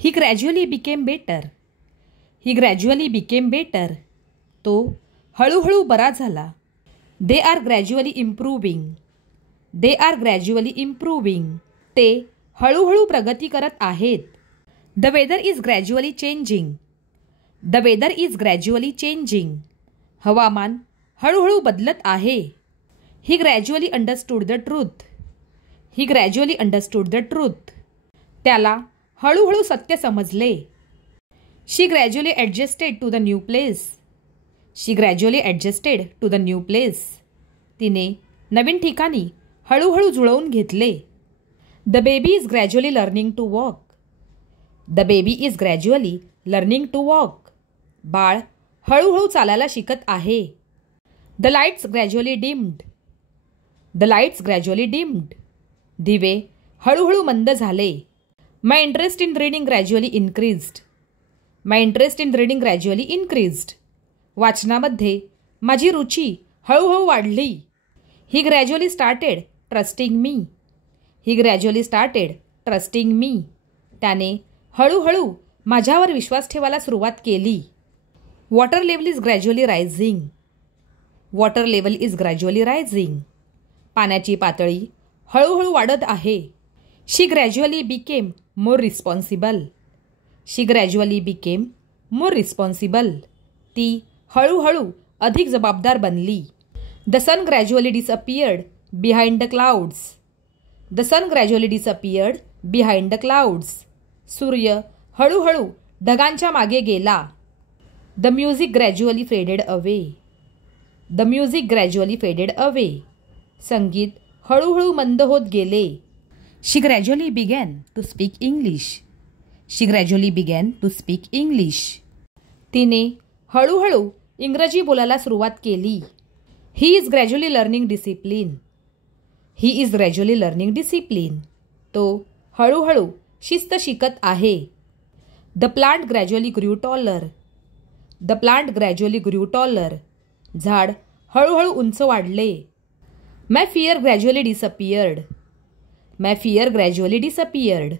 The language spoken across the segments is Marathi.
He gradually became better. He gradually became better. तो हळूहळू बरा झाला. They are gradually improving. They are gradually improving. ते हळूहळू प्रगती करत आहेत. The weather is gradually changing. The weather is gradually changing. हवामान हळूहळू बदलत आहे. He gradually understood the truth. He gradually understood the truth. त्याला हळूहळू सत्य समजले. She gradually adjusted to the new place. She gradually adjusted to the new place. तिने नवीन ठिकाणी हळूहळू जुळवून घेतले. The baby is gradually learning to walk. The baby is gradually learning to walk. बाळ हळूहळू चालायला शिकत आहे. The lights gradually dimmed. The lights gradually dimmed. दिवे हळूहळू मंद झाले. My interest in reading gradually increased. My interest in reading gradually increased. वाचनामध्ये माझी रुची हळूहळू वाढली. He gradually started trusting me. He gradually started trusting me. त्याने हळूहळू माझ्यावर विश्वास ठेवायला सुरुवात केली. Water level is gradually rising. Water level is gradually rising. पाण्याची पातळी हळूहळू वाढत आहे. She gradually became more responsible. She gradually became more responsible. ती हळूहळू अधिक जबाबदार बनली. The sun gradually disappeared behind the clouds. The sun gradually disappeared behind the clouds. सूर्य हळूहळू ढगांच्या मागे गेला. The music gradually faded away. The music gradually faded away. संगीत हळूहळू मंद होत गेले. She gradually began to speak English. She gradually began to speak English. तिने हळूहळू इंग्रजी बोलायला सुरुवात केली. He is gradually learning discipline. He is gradually learning discipline. तो हळूहळू शिस्त शिकत आहे. The plant gradually grew taller. The plant gradually grew taller. झाड हळूहळू उंच वाढले. My fear gradually disappeared. My fear gradually disappeared.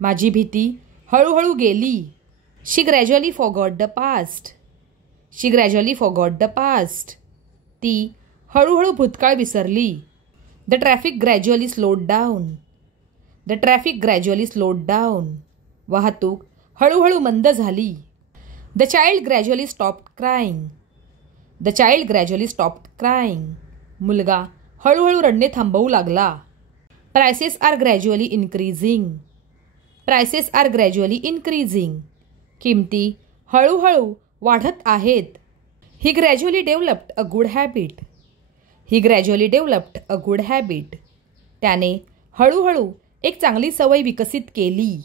माझी भीती हळूहळू गेली. She gradually forgot the past. She gradually forgot the past. ती हळूहळू भूतकाळ विसरली. The traffic gradually slowed down. The traffic gradually slowed down. वाहतूक हळूहळू मंद झाली. The child gradually stopped crying. The child gradually stopped crying. मुलगा हळूहळू रडणे थांबवू लागला. Prices are gradually increasing. Prices are gradually increasing. किमती हळूहळू वाढत आहेत. He gradually developed a good habit. He gradually developed a good habit. त्याने हळूहळू एक चांगली सवय विकसित केली.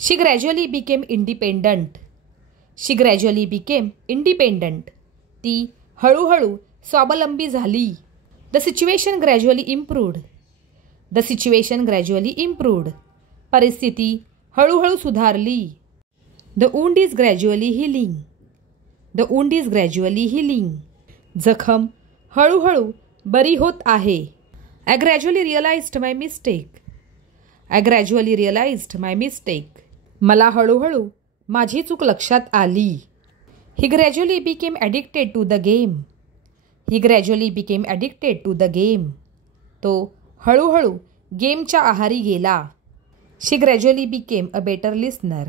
She gradually became independent. She gradually became independent. ती हळूहळू स्वावलंबी झाली. The situation gradually improved. The situation gradually improved. परिस्थिती हळूहळू सुधारली. The wound is gradually healing. The wound is gradually healing. जखम हळूहळू बरी होत आहे. I gradually realised my mistake. I gradually realised my mistake. मला हळूहळू माझी चूक लक्षात आली. He gradually became addicted to the game. He gradually became addicted to the game. तो हळूहळू गेमच्या आहारी गेला. She gradually became a better listener.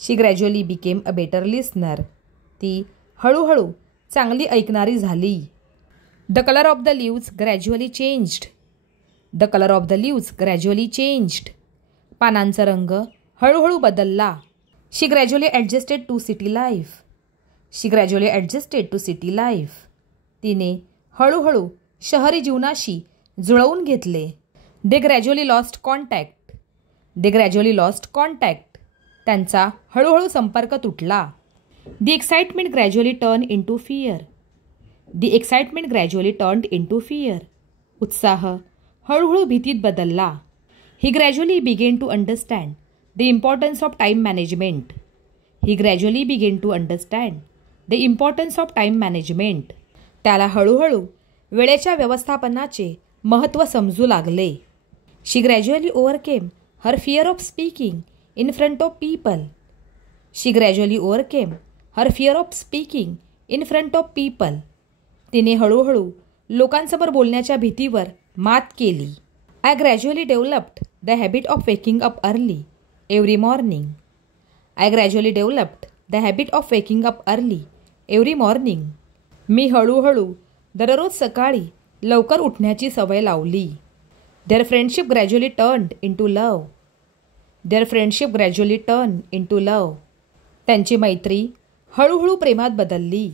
She gradually became a better listener. ती हळूहळू चांगली ऐकणारी झाली. The colour of the leaves gradually changed. The colour of the leaves gradually changed. पानांचा रंग हळूहळू बदलला. She gradually adjusted to city life. She gradually adjusted to city life. तिने हळूहळू शहरी जीवनाशी जुळवून घेतले. They gradually lost contact. They gradually lost contact. त्यांचा हळूहळू संपर्क तुटला. The excitement gradually turn into fear. The excitement gradually turn into fear. उत्साह हळूहळू भीतीत बदलला. He gradually began to understand the importance of time management. He gradually began to understand the importance of time management. त्याला हळूहळू वेळेच्या व्यवस्थापनाचे महत्त्व समजू लागले. She gradually overcame her fear of speaking in front of people. She gradually overcame her fear of speaking in front of people. तिने हळूहळू लोकांसमोर बोलण्याच्या भीतीवर मात केली. I gradually developed the habit of waking up early every morning. I gradually developed the habit of waking up early every morning. मी हळूहळू दररोज सकाळी लवकर उठण्याची सवय लावली. Their friendship gradually turned into love. Their friendship gradually turn into love. त्यांची मैत्री हळूहळू प्रेमात बदलली.